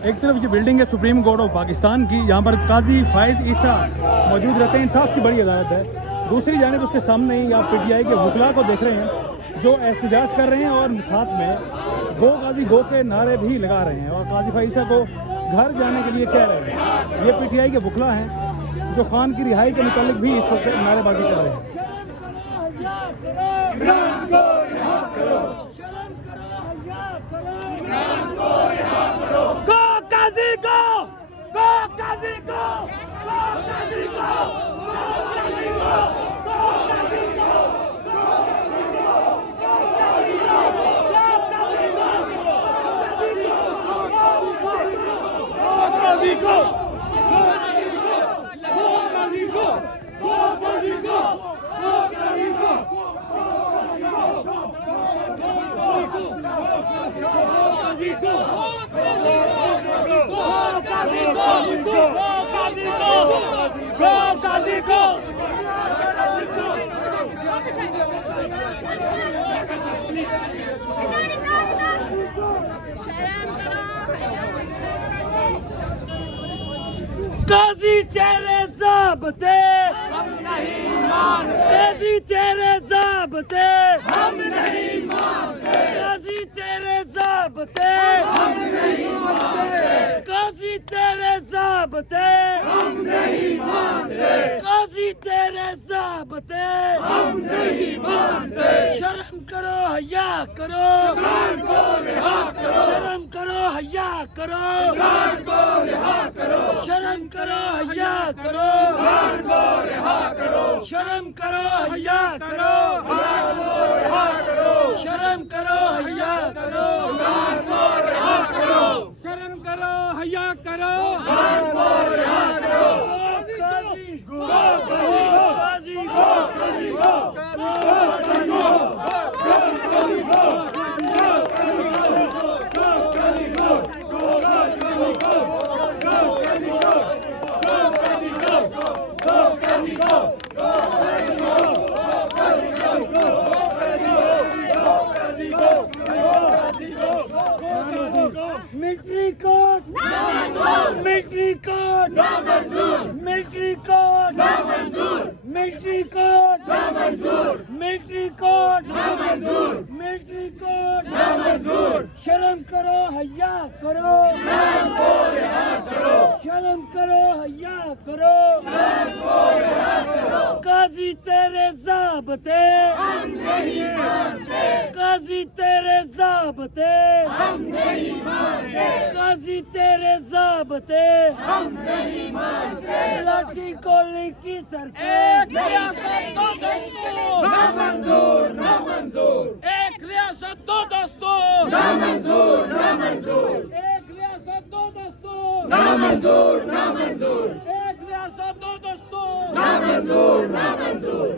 एक तरफ ये बिल्डिंग है सुप्रीम कोर्ट ऑफ पाकिस्तान की, यहाँ पर काजी फायद ईसा मौजूद रहते हैं, इंसाफ की बड़ी अदालत है। दूसरी जानिब उसके सामने ही आप पीटीआई के वकला को देख रहे हैं जो एहतजाज कर रहे हैं और साथ में गो काजी गो के नारे भी लगा रहे हैं और काजी फायद ईसा को घर जाने के लिए कह रहे हैं। ये पीटीआई के वकला हैं जो खान की रिहाई के मुतालिक भी इस वक्त नारेबाजी कर रहे हैं। काजी तेरे ज़ाब्ते हम नहीं मानते, काजी तेरे ज़ाब्ते हम नहीं मानते, काजी तेरे ज़ाब्ते हम नहीं मानते, काजी तेरे ज़ाब्ते हम नहीं मानते, काजी तेरे ज़ाब्ते हम नहीं मानते। शर्म करो हया करो, खान को रिहा करो, शर्म करो हया करो, खान को रिहा करो, शर्म करो हया करो, खान को रिहा करो, शर्म करो हया करो, खान को रिहा करो, शर्म करो हया करो, खान को रिहा करो, शर्म करो हया करो, खान को रिहा करो। Qazi go, Qazi go, Qazi go, Qazi go, Qazi go, military court military court military court military court military court military court. शर्म करो हया करो, शर्म करो हया करो, काजी तेरे ज़ाब्ते हम नहीं मानते, काजी तेरे ज़ाब्ते हम नहीं मानते, काजी तेरे ज़ाब्ते हम नहीं मानते। लाठी गोली की सरकार, एक रियासत दो दस्तूर ना मंजूर, ना मंजूर, एक रियासत दो दस्तूर ना मंजूर, ना मंजूर, एक रियासत दो दस्तूर ना मंजूर, ना मंजूर, एक रियासत दो दस्तूर ना मंजूर, ना मंजूर।